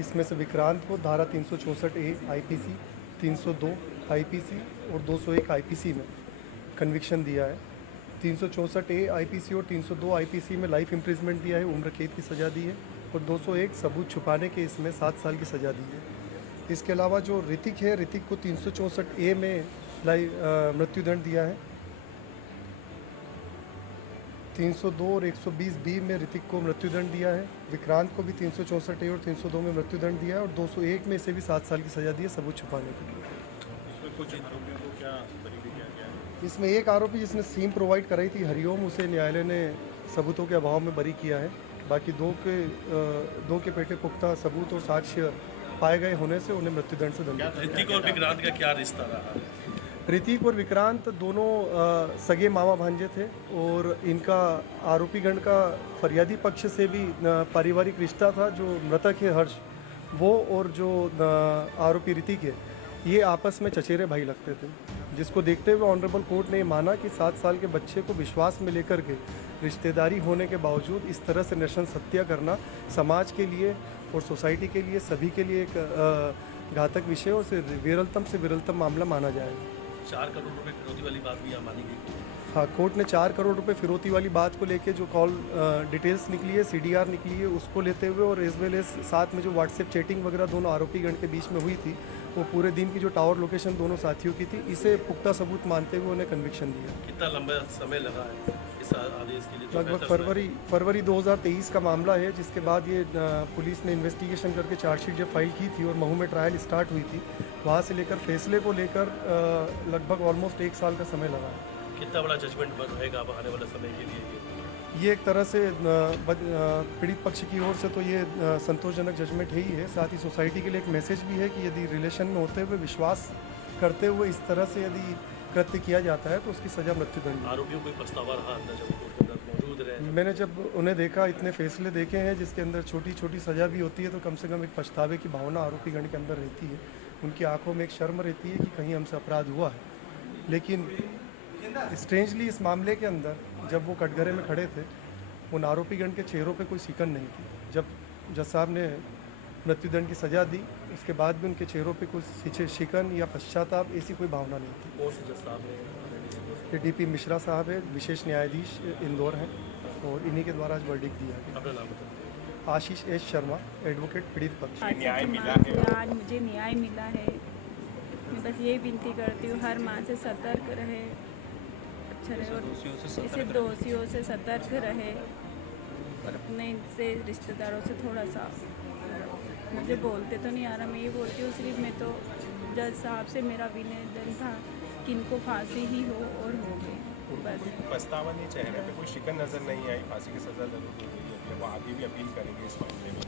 इसमें से विक्रांत को धारा 364A आईपीसी, 302 आईपीसी और 201 आईपीसी में कन्विक्शन दिया है। 364A आईपीसी और 302 आईपीसी में लाइफ इम्प्रिजमेंट दिया है, उम्र कैद की सज़ा दी है, और 201 सबूत छुपाने के इसमें 7 साल की सज़ा दी है। इसके अलावा जो ऋतिक है, ऋतिक को 364A में मृत्युदंड दिया है। 302 और 120B में ऋतिक को मृत्युदंड दिया है। विक्रांत को भी 364A और 302 में मृत्युदंड दिया है, और 201 में इसे भी 7 साल की सज़ा दी है सबूत छुपाने के लिए। इसमें कुछ आरोपियों को क्या तरीके किया गया है? इसमें एक आरोपी जिसने सीम प्रोवाइड कराई थी हरिओम, उसे न्यायालय ने सबूतों के अभाव में बरी किया है। बाकी दो के पेटे पुख्ता सबूत और साक्ष्य पाए गए होने से उन्हें मृत्युदंड से दंडित। ऋतिक और विक्रांत का क्या रिश्ता रहा है? ऋतिक और विक्रांत दोनों सगे मामा भांजे थे, और इनका आरोपीगण का फरियादी पक्ष से भी पारिवारिक रिश्ता था। जो मृतक है हर्ष, वो और जो आरोपी ऋतिक है, ये आपस में चचेरे भाई लगते थे, जिसको देखते हुए ऑनरेबल कोर्ट ने माना कि 7 साल के बच्चे को विश्वास में लेकर के रिश्तेदारी होने के बावजूद इस तरह से नृशंस हत्या करना समाज के लिए और सोसाइटी के लिए, सभी के लिए एक घातक विषय और विरलतम से विरलतम मामला माना जाएगा। 4 करोड़ रुपए फिरौती वाली बात भी यहाँ मानी गई। हाँ, कोर्ट ने 4 करोड़ रुपए फिरौती वाली बात को लेके जो कॉल डिटेल्स निकली है, CDR निकली है, उसको लेते हुए और एज वेल एज साथ में जो व्हाट्सएप चैटिंग वगैरह दोनों आरोपीगण के बीच में हुई थी, वो पूरे दिन की जो टावर लोकेशन दोनों साथियों की थी, इसे पुख्ता सबूत मानते हुए उन्हें कन्विक्शन दिया। कितना लंबा समय लगा है इस आदेश के लिए? लगभग फरवरी 2023 का मामला है, जिसके बाद ये पुलिस ने इन्वेस्टिगेशन करके चार्जशीट जब फाइल की थी और महू में ट्रायल स्टार्ट हुई थी, वहाँ से लेकर फैसले को लेकर लगभग ऑलमोस्ट 1 साल का समय लगा है। कितना बड़ा जजमेंट रहेगा अब आने वाले समय के लिए? ये एक तरह से पीड़ित पक्ष की ओर से तो ये संतोषजनक जजमेंट है ही है। साथ ही सोसाइटी के लिए एक मैसेज भी है कि यदि रिलेशन में होते हुए विश्वास करते हुए इस तरह से यदि कृत्य किया जाता है तो उसकी सज़ा मृत्युदंड। आरोपियों को पछतावा रहा अंदर जब कोर्ट के अंदर मौजूद रहे? मैंने जब उन्हें देखा, इतने फैसले देखे हैं जिसके अंदर छोटी छोटी सज़ा भी होती है, तो कम से कम एक पछतावे की भावना आरोपीगण के अंदर रहती है। उनकी आंखों में एक शर्म रहती है कि कहीं हमसे अपराध हुआ है। लेकिन स्ट्रेंजली इस मामले के अंदर जब वो कटघरे में खड़े थे, उन आरोपीगण के चेहरों पे कोई शिकन नहीं थी। जब जज साहब ने मृत्युदंड की सज़ा दी, उसके बाद भी उनके चेहरों पे कोई शिकन या पश्चाताप, ऐसी कोई भावना नहीं थी। कौन से जज साहब ने? ये DP मिश्रा साहब है, विशेष न्यायाधीश इंदौर हैं, और इन्हीं के द्वारा आज वर्डिक्ट दिया गया। अपना नाम बताइए। आशीष S शर्मा, एडवोकेट, पीड़ित पक्ष। न्याय मिला है, आज मुझे न्याय मिला है। मैं बस यही विनती करती हूँ, हर माँ से सतर्क रहे, अच्छा रहे, और इसे दोषियों से सतर्क रहे, और अपने इनसे रिश्तेदारों से थोड़ा सा, मुझे बोलते तो नहीं आ रहा, मैं ये बोलती हूँ सिर्फ, मैं तो जज साहब से मेरा विनयन था कि इनको फांसी ही हो और हो गई बस। पछतावा नहीं, चेहरे पे कोई शिकन नज़र नहीं आई। फांसी की सज़ा जरूर दी गई है, वो आगे भी अपील करेंगे इस मामले में।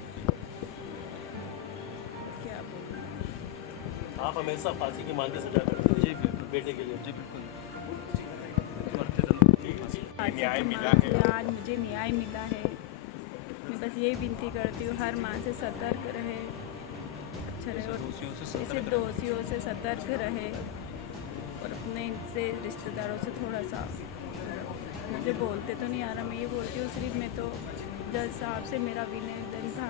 क्या बोलूं? आप हमेशा फांसी की मांग की सजा करते हैं? जी बिल्कुल, बेटे के लिए। जी बिल्कुल। न्याय मिला है, आज मुझे न्याय मिला है। मैं बस यही विनती करती हूँ, हर माँ से सतर्क रहे, अच्छा रहे, और इसे दोषियों से सतर्क रहे, और अपने इनसे रिश्तेदारों से थोड़ा सा, मुझे बोलते तो नहीं आ रहा, मैं ये बोलती हूँ सिर्फ, मैं तो जज साहब से मेरा विनयन था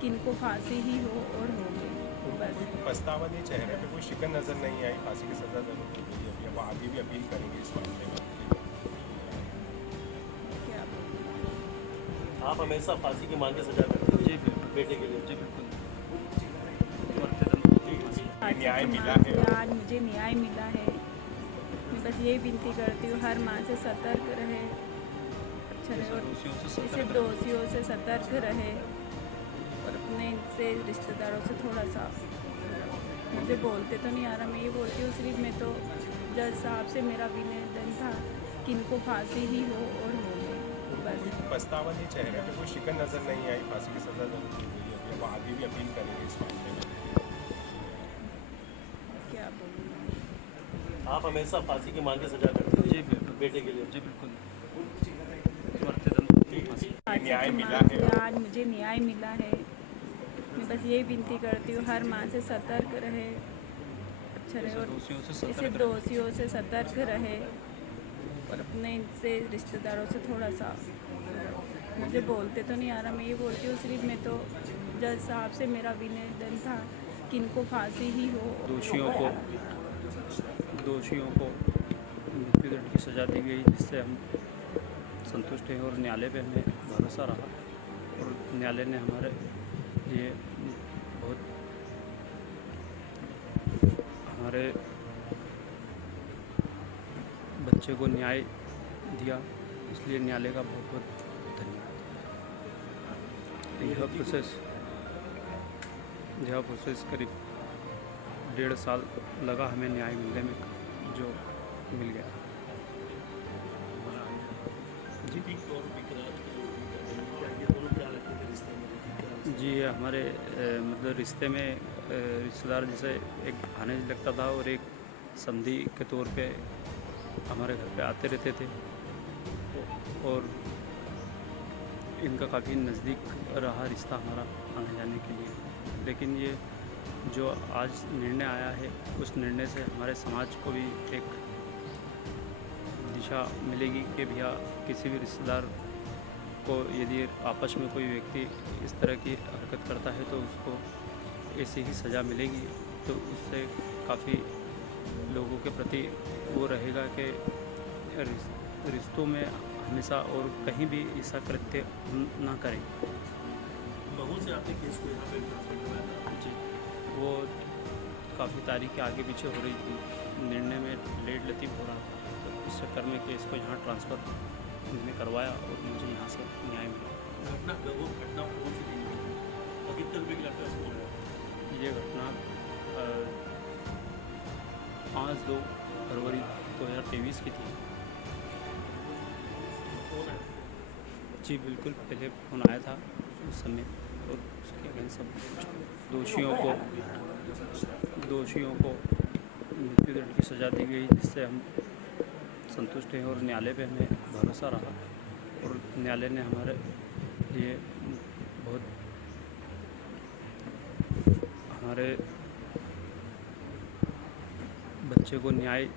कि इनको फांसी ही हो और हो गई बस। पछतावा नहीं, चेहरे पे कोई शिकन नज़र नहीं आई। फांसी की सज़ा जरूर दी गई है, वो आगे भी अपील करेंगे इस मामले में। क्या बोलूं? आप हमेशा फांसी की मांग की सजा करते हैं? जी बिल्कुल, बेटे के लिए। जी बिल्कुल। न्याय मिला है, आज मुझे न्याय मिला है। मैं बस यही विनती करती हूँ, हर माँ से सतर्क रहे, अच्छा रहे, और इसे दोषियों से सतर्क रहे, और अपने इनसे रिश्तेदारों से थोड़ा सा, मुझे बोलते तो नहीं आ रहा, मैं ये बोलती हूँ सिर्फ, मैं तो जज साहब से मेरा विनयन था कि इनको फांसी ही हो और हो गई बस। पछतावा नहीं, चेहरे पे कोई शिकन नज़र नहीं आई। फांसी की सज़ा जरूर दी गई है, वो आगे भी अपील करेंगे इस मामले में। क्या बोलूं? आप हमेशा फांसी की मांग की सजा करते हैं? जी बिल्कुल, बेटे के लिए। जी बिल्कुल। न्याय मिला है, आज मुझे न्याय मिला है। मैं बस यही विनती करती हूँ, हर माँ से सतर्क रहे, अच्छा रहे, और इसे दोषियों से सतर्क रहे, और अपने इनसे रिश्तेदारों से थोड़ा सा, मुझे बोलते तो नहीं आ रहा, मैं ये बोलती हूँ सिर्फ, मैं तो जज साहब से मेरा विनिवेदन था कि इनको फांसी ही हो। दोषियों को मृत्युदंड की सज़ा दी गई, जिससे हम संतुष्ट हैं और न्यायालय पे हमें भरोसा रहा और न्यायालय ने हमारे लिए बहुत हमारे बच्चे को न्याय दिया, इसलिए न्यायालय का बहुत बहुत धन्यवाद। यह प्रोसेस करीब 1.5 साल लगा हमें न्याय मिलने में, जो मिल गया। जी और विकरांत ये दोनों क्या लगते थे रिश्ते में? जी, हमारे मतलब रिश्ते में रिश्तेदार जैसे एक भानेज लगता था और एक समधी के तौर पे हमारे घर पे आते रहते थे और इनका काफ़ी नज़दीक रहा रिश्ता हमारा आने जाने के लिए। लेकिन ये जो आज निर्णय आया है, उस निर्णय से हमारे समाज को भी एक दिशा मिलेगी कि भैया किसी भी रिश्तेदार को यदि आपस में कोई व्यक्ति इस तरह की हरकत करता है तो उसको ऐसी ही सज़ा मिलेगी। तो उससे काफ़ी लोगों के प्रति वो रहेगा कि रिश्तों में हमेशा और कहीं भी ऐसा कृत्य ना करें। बहू से आपने केस को यहाँ पे ट्रांसफर करवाया था? जी, वो काफ़ी तारीखें आगे पीछे हो रही थी, निर्णय में लेट लतीफ़ हो रहा था, तो इस चक्कर में केस को यहाँ ट्रांसफ़र हमने करवाया और मुझे यहाँ से न्याय मिला। वो घटना कौन सी थी और कितने रुपये की लगता है उसको? ये घटना 5-2 फरवरी 2023 की थी। कौन है? जी बिल्कुल, पहले फ़ोन आया था उस समय और उसके अगेंस्ट सब दोषियों को मृत्युदंड की सज़ा दी गई, जिससे हम संतुष्ट हैं और न्यायालय पे हमें भरोसा रहा और न्यायालय ने हमारे लिए बहुत हमारे बच्चे को न्याय